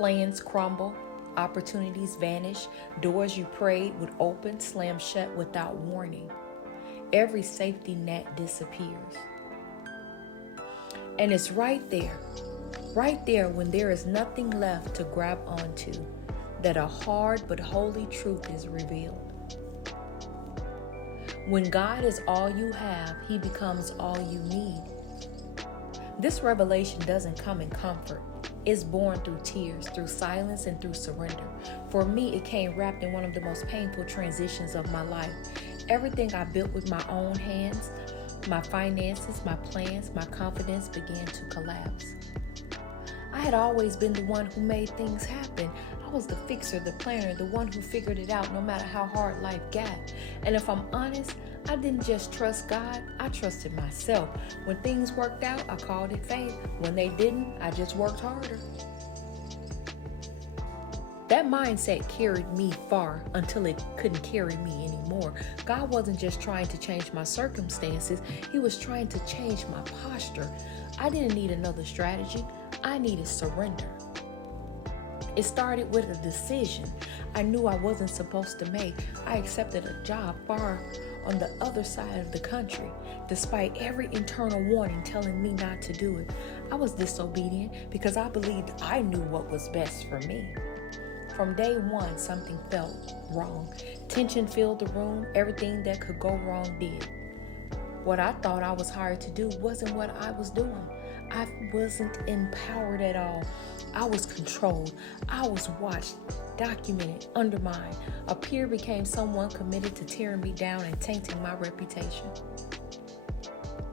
Plans crumble, opportunities vanish, doors you prayed would open, slam shut without warning. Every safety net disappears. And it's right there when there is nothing left to grab onto, that a hard but holy truth is revealed. When God is all you have, He becomes all you need. This revelation doesn't come in comfort. It's born through tears, through silence, and through surrender. For me, it came wrapped in one of the most painful transitions of my life. Everything I built with my own hands, my finances, my plans, my confidence began to collapse. I had always been the one who made things happen. I was the fixer, the planner, the one who figured it out no matter how hard life got. And if I'm honest, I didn't just trust God, I trusted myself. When things worked out, I called it faith. When they didn't, I just worked harder. That mindset carried me far until it couldn't carry me anymore. God wasn't just trying to change my circumstances, He was trying to change my posture. I didn't need another strategy, I needed surrender. It started with a decision I knew I wasn't supposed to make. I accepted a job far on the other side of the country, despite every internal warning telling me not to do it. I was disobedient because I believed I knew what was best for me. From day one, something felt wrong. Tension filled the room. Everything that could go wrong did. What I thought I was hired to do wasn't what I was doing. I wasn't empowered at all. I was controlled. I was watched, documented, undermined. A peer became someone committed to tearing me down and tainting my reputation.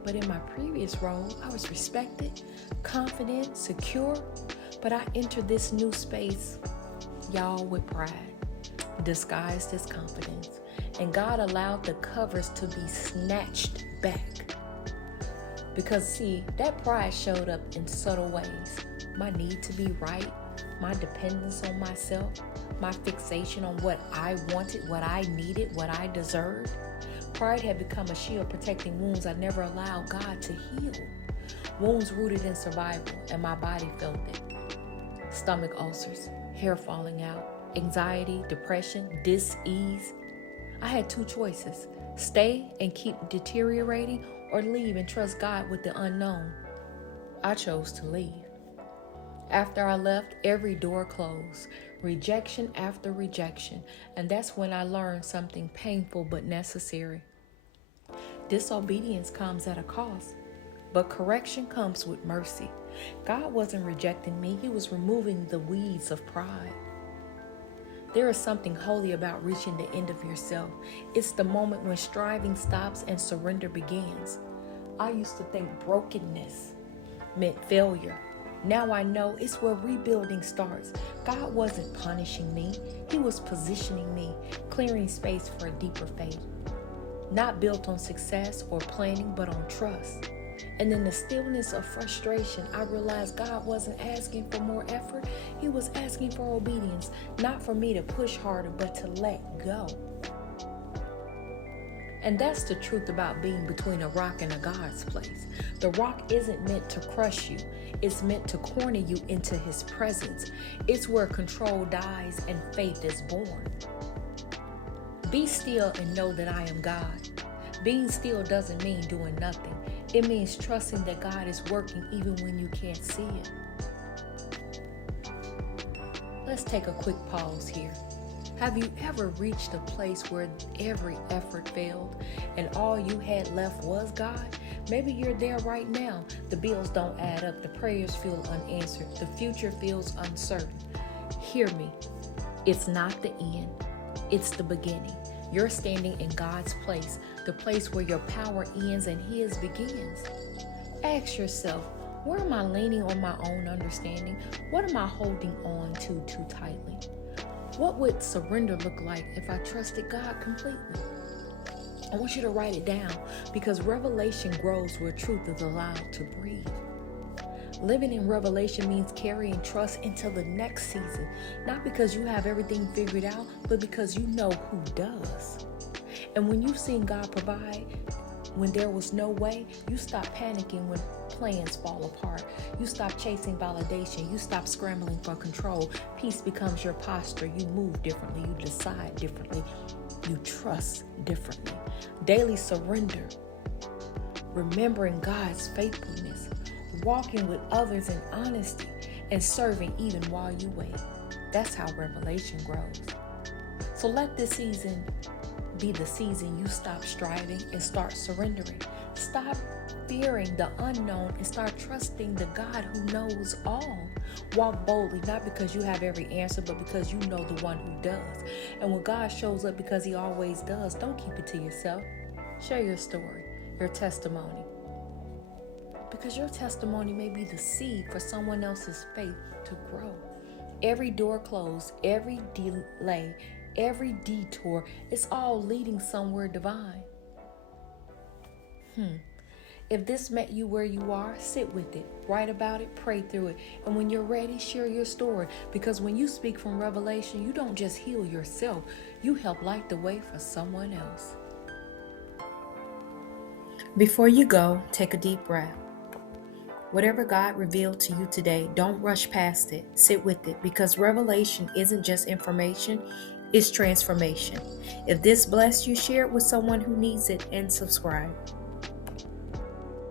But in my previous role, I was respected, confident, secure. But I entered this new space, y'all, with pride, disguised as confidence. And God allowed the covers to be snatched back. Because see, that pride showed up in subtle ways. My need to be right, my dependence on myself, my fixation on what I wanted, what I needed, what I deserved. Pride had become a shield protecting wounds I never allowed God to heal. Wounds rooted in survival, and my body felt it. Stomach ulcers, hair falling out, anxiety, depression, dis-ease. I had two choices: stay and keep deteriorating, or leave and trust God with the unknown. I chose to leave. After I left, every door closed, rejection after rejection, and that's when I learned something painful but necessary. Disobedience comes at a cost, but correction comes with mercy. God wasn't rejecting me, He was removing the weeds of pride. There is something holy about reaching the end of yourself. It's the moment when striving stops and surrender begins. I used to think brokenness meant failure. Now I know it's where rebuilding starts. God wasn't punishing me. He was positioning me, clearing space for a deeper faith. Not built on success or planning, but on trust. And in the stillness of frustration, I realized God wasn't asking for more effort. He was asking for obedience, not for me to push harder, but to let go. And that's the truth about being between a rock and a God's place. The rock isn't meant to crush you. It's meant to corner you into His presence. It's where control dies and faith is born. Be still and know that I am God. Being still doesn't mean doing nothing. It means trusting that God is working even when you can't see it. Let's take a quick pause here. Have you ever reached a place where every effort failed and all you had left was God? Maybe you're there right now. The bills don't add up. The prayers feel unanswered. The future feels uncertain. Hear me. It's not the end. It's the beginning. You're standing in God's place, the place where your power ends and His begins. Ask yourself, where am I leaning on my own understanding? What am I holding on to too tightly? What would surrender look like if I trusted God completely? I want you to write it down, because revelation grows where truth is allowed to breathe. Living in revelation means carrying trust into the next season, not because you have everything figured out, but because you know who does. And when you've seen God provide when there was no way, you stop panicking when plans fall apart. You stop chasing validation. You stop scrambling for control. Peace becomes your posture. You move differently. You decide differently. You trust differently. Daily surrender. Remembering God's faithfulness. Walking with others in honesty. And serving even while you wait. That's how revelation grows. So let this season be the season you stop striving and start surrendering. Stop fearing the unknown and start trusting the God who knows all. Walk boldly, not because you have every answer, but because you know the one who does. And when God shows up, because he always does, don't keep it to yourself. Share your story, your testimony. Because your testimony may be the seed for someone else's faith to grow. Every door closed, every delay, every detour, it's all leading somewhere divine. If this met you where you are, sit with it, write about it, pray through it. And when you're ready, share your story. Because when you speak from revelation, you don't just heal yourself, you help light the way for someone else. Before you go, take a deep breath. Whatever God revealed to you today, don't rush past it. Sit with it, because revelation isn't just information, it's transformation. If this blessed you, share it with someone who needs it and subscribe.